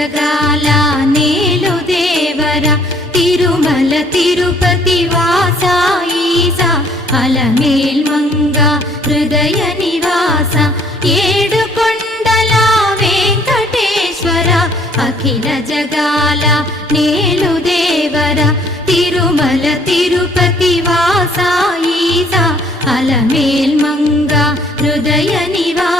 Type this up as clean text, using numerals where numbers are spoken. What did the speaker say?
జగాల నేలు దేవర తిరుమల తిరుపతి వాస ఈస అలమేల్ మంగ హృదయ నివాస ఏడు కొండల వెంకటేశ్వర అఖిల జగాల నేలు దేవర తిరుమల తిరుపతి వాస ఈస అలమేల్ మంగ హృదయ నివాస